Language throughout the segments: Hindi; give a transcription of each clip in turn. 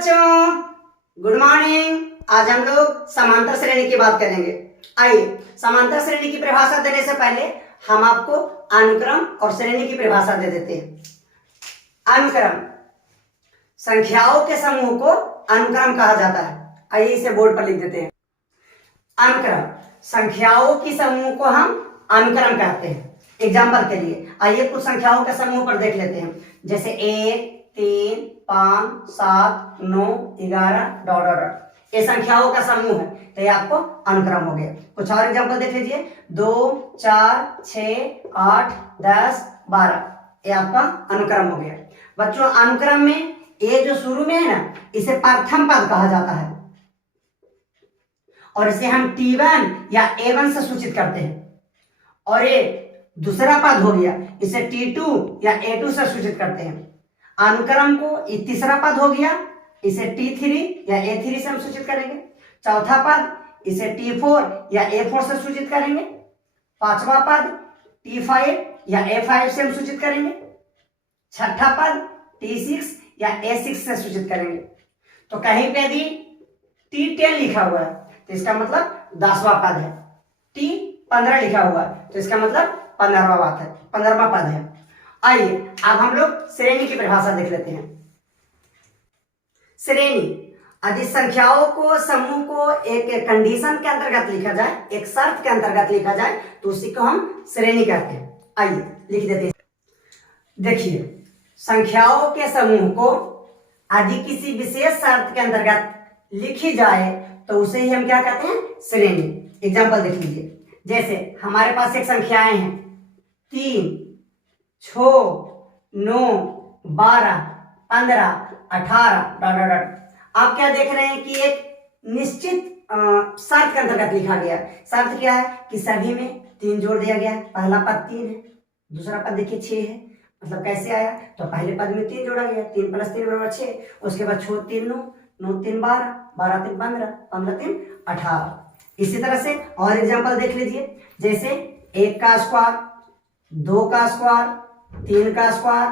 बच्चों, गुड मॉर्निंग। आज हम लोग समांतर श्रेणी की बात करेंगे। आइए, समांतर श्रेणी की परिभाषा देने से पहले हम आपको अनुक्रम और श्रेणी की परिभाषा दे देते हैं। अनुक्रम, संख्याओं के समूह को अनुक्रम कहा जाता है। आइए इसे बोर्ड पर लिख देते हैं। अनुक्रम, संख्याओं की समूह को हम अनुक्रम कहते हैं। एग्जाम्पल के लिए आइए कुछ संख्याओं के समूह पर देख लेते हैं, जैसे 1, 3, 5, 7, 9, 11 डॉट डॉट डॉट। ये संख्याओं का समूह है, तो ये आपको अनुक्रम हो गया। कुछ और एग्जाम्पल देख लीजिए, 2, 4, 6, 8, 10, 12, ये आपका अनुक्रम हो गया। बच्चों, अनुक्रम में ये जो शुरू में है ना, इसे प्रथम पद कहा जाता है और इसे हम T1 या A1 से सूचित करते हैं। और ये दूसरा पद हो गया, इसे T2 या A2 से सूचित करते हैं। अनुक्रम को तीसरा पद हो गया, इसे T3 या A3 से हम सूचित करेंगे। चौथा पद इसे T4 या A4 से सूचित करेंगे। पांचवा पद T5 या A5 से हम सूचित करेंगे। छठा पद T6 या A6 से सूचित करेंगे। तो कहीं पे यदि T10 लिखा हुआ है तो इसका मतलब 10वां पद है। T15 लिखा हुआ है तो इसका मतलब 15वां पद है। आइए अब हम लोग श्रेणी की परिभाषा देख लेते हैं। श्रेणी, यदि संख्याओं को समूह को एक कंडीशन के अंतर्गत लिखा जाए, एक शर्त के अंतर्गत लिखा जाए, तो उसी को हम श्रेणी कहते हैं। आइए लिख देते हैं। देखिए, संख्याओं के समूह को यदि किसी विशेष शर्त के अंतर्गत लिखी जाए तो उसे ही हम क्या कहते हैं? श्रेणी। एग्जाम्पल देख लीजिए, जैसे हमारे पास एक संख्याएं हैं 3, 6, 9, 12, 15, 18 डॉट डॉट डॉट। आप क्या देख रहे हैं कि एक निश्चित शर्त के अंतर्गत लिखा गया है। शर्त क्या है कि सभी में 3 जोड़ दिया गया है। पहला पद 3 है, दूसरा पद देखिए 6 है। मतलब कैसे आया? तो पहले पद में 3 जोड़ा गया, 3 + 3 = 6। उसके बाद 6 3 9, 9 3 12, 12 3 15, 15 3 18। इसी तरह से और एग्जाम्पल देख लीजिए, जैसे 1 का स्क्वायर, 2 का स्क्वायर, 3 का स्क्वायर,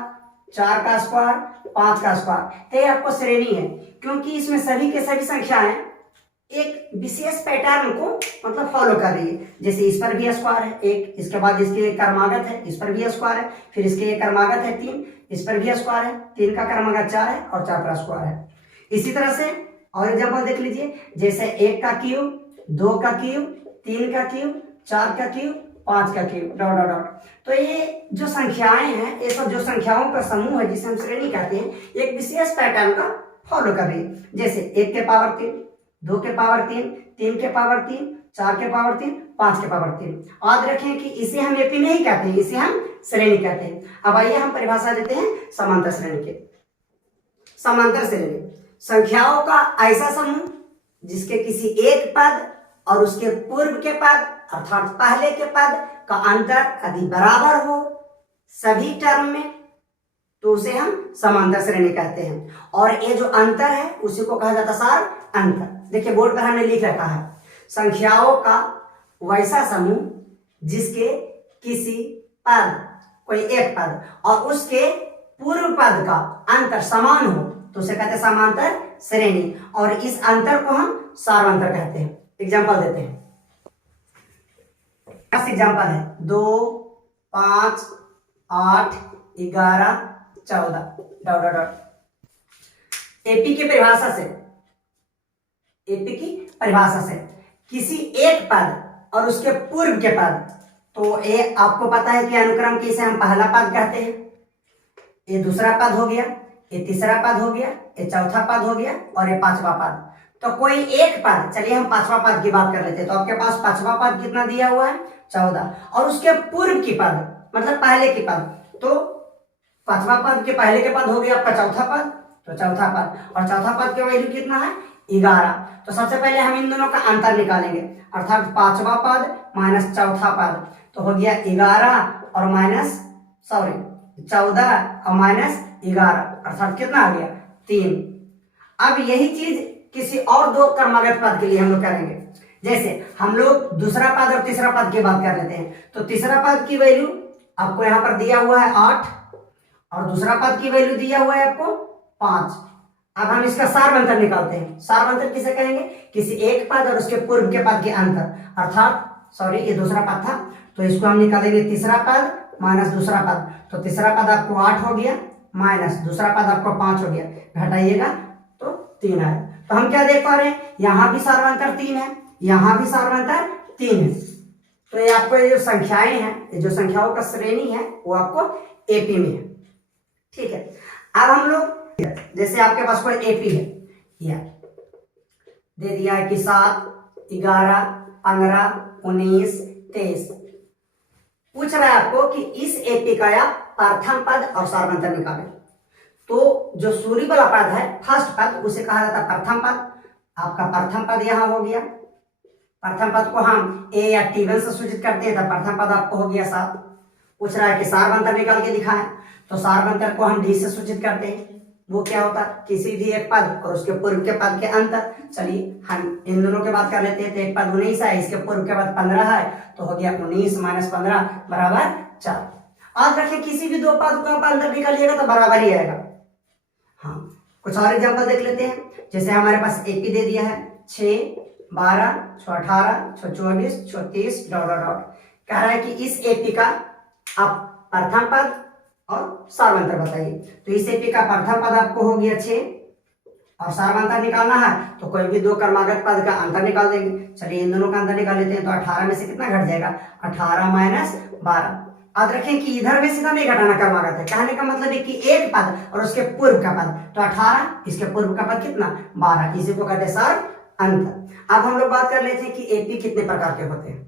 4 का स्क्वायर, 5 का स्क्वायर। तो ये आपको श्रेणी है, क्योंकि इसमें सभी के सभी संख्याएं एक विशेष पैटर्न को मतलब फॉलो कर रही है। जैसे इस पर भी स्क्वायर है 1, इसके बाद इसके क्रमागत है, इस पर भी स्क्वायर है, फिर इसके क्रमागत है 3, इस पर भी स्क्वायर है, 3 का क्रमागत 4 है और 4 का स्क्वायर है। इसी तरह से और एग्जाम्पल देख लीजिए, जैसे 1 का क्यूब, 2 का क्यूब, 3 का क्यूब, 4 का क्यूब, 5 का क्यूब डॉट डॉट डॉट। तो ये जो संख्याएं हैं, ये सब जो संख्याओं का समूह है जिसे हम श्रेणी कहते हैं, एक विशेष पैटर्न का फॉलो कर रही है। जैसे 1 के पावर 3, 2 के पावर 3, 3 के पावर 3, 4 के पावर 3, 5 के पावर 3। याद रखें कि इसे हम एपी नहीं कहते हैं, इसे हम श्रेणी कहते हैं। अब आइए हम परिभाषा देते हैं समांतर श्रेणी के। समांतर श्रेणी, संख्याओं का ऐसा समूह जिसके किसी एक पद और उसके पूर्व के पद अर्थात पहले के पद का अंतर यदि बराबर हो सभी टर्म में, तो उसे हम समांतर श्रेणी कहते हैं। और ये जो अंतर है उसी को कहा जाता है सार अंतर। देखिए बोर्ड पर हमने लिख रखा है, संख्याओं का वैसा समूह जिसके किसी पद, कोई एक पद और उसके पूर्व पद का अंतर समान हो तो उसे कहते हैं समांतर श्रेणी। और इस अंतर को हम सारांतर कहते हैं। एग्जाम्पल देते हैं। एग्जाम्पल है 2, 5, 8, 11, 14 डॉट डॉट डॉट। एपी की परिभाषा से किसी एक पद और उसके पूर्व के पद, तो ये आपको पता है कि अनुक्रम के इसे हम पहला पद कहते हैं, ये दूसरा पद हो गया, ये तीसरा पद हो गया, ये चौथा पद हो गया और ये 5वां पद। तो कोई एक पद, चलिए हम 5वां पद की बात कर लेते हैं। तो आपके पास 5वां पद कितना दिया हुआ है? 14। और उसके पूर्व की पद मतलब पहले की पद, तो 5वां पद के पहले के पद हो गया आपका चौथा पद, तो चौथा पद और चौथा पद के वैल्यू कितना है? 11। तो सबसे पहले हम इन दोनों का अंतर निकालेंगे, अर्थात 5वां पद माइनस चौथा पद, तो हो गया 11 और माइनस 14 और माइनस 11, अर्थात कितना आ गया? 3। अब यही चीज किसी और 2 क्रमागत पद के लिए हम लोग करेंगे। जैसे हम लोग दूसरा पद और तीसरा पद की बात कर लेते हैं। तो तीसरा पद की वैल्यू आपको यहाँ पर दिया हुआ है 8 और दूसरा पद की वैल्यू दिया हुआ है आपको 5। अब हम इसका सारवंतर निकालते हैं। सारवंतर किसे कहेंगे? किसी एक पद और उसके पूर्व के पद के अंतर, अर्थात सॉरी ये दूसरा पद था, तो इसको हम निकालेंगे तीसरा पद माइनस दूसरा पद। तो तीसरा पद आपको 8 हो गया, माइनस दूसरा पद आपको 5 हो गया, घटाइएगा तो 3 आएगा। तो हम क्या देख पा रहे हैं, यहां भी सारवंतर 3 है, यहां भी सारवंतर 3 है। तो ये आपको ये जो संख्याएं हैं, ये जो संख्याओं का श्रेणी है वो आपको एपी में है। ठीक है, अब हम लोग जैसे आपके पास कोई एपी है, या दे दिया है कि 7, 11, 15, 19, 23, पूछ रहा है आपको कि इस एपी का या प्रथम पद और सारवंतर निकालें। तो जो सूरी वाला पद है, फर्स्ट पद, उसे कहा जाता है प्रथम पद। आपका प्रथम पद यहां हो गया, प्रथम पद को हम ए या टी1 से सूचित करते हैं, तो प्रथम पद आपको हो गया 7। पूछ रहा है कि सारवंतर निकाल के दिखाएं, तो सारवंतर को हम डी से सूचित करते हैं। वो क्या होता है, किसी भी एक पद और उसके पूर्व के पद के अंतर। चलिए हम इन दोनों की बात कर लेते हैं। तो एक पद 19 है, इसके पूर्व के पद 15 है, तो हो गया 19 माइनस 15 बराबर 4। आप रखिए किसी भी दो पद का अंतर निकालिएगा तो बराबर ही आएगा। हाँ, कुछ और एग्जाम्पल देख लेते हैं। जैसे हमारे पास एपी दे दिया है 6, 12, 18, 24, 34 डॉट डॉट डॉट। कह रहा है कि इस एपी का आप प्रथम पद और सारवंतर बताइए। तो इस एपी का प्रथम पद आपको हो गया 6 और सारवंतर निकालना है तो कोई भी दो क्रमागत पद का अंतर निकाल देंगे। चलिए इन दोनों का अंतर निकाल लेते हैं। तो 18 में से कितना घट जाएगा, 18 माइनस 12। याद रखें कि इधर में सीधा नहीं घटाना क्रमागत है। कहने का मतलब है कि एक पद और उसके पूर्व का पद, तो 18, इसके पूर्व का पद कितना 12, इसी को कहते हैं सार अंतर। अब हम लोग बात कर लेते हैं कि एपी कितने प्रकार के होते हैं।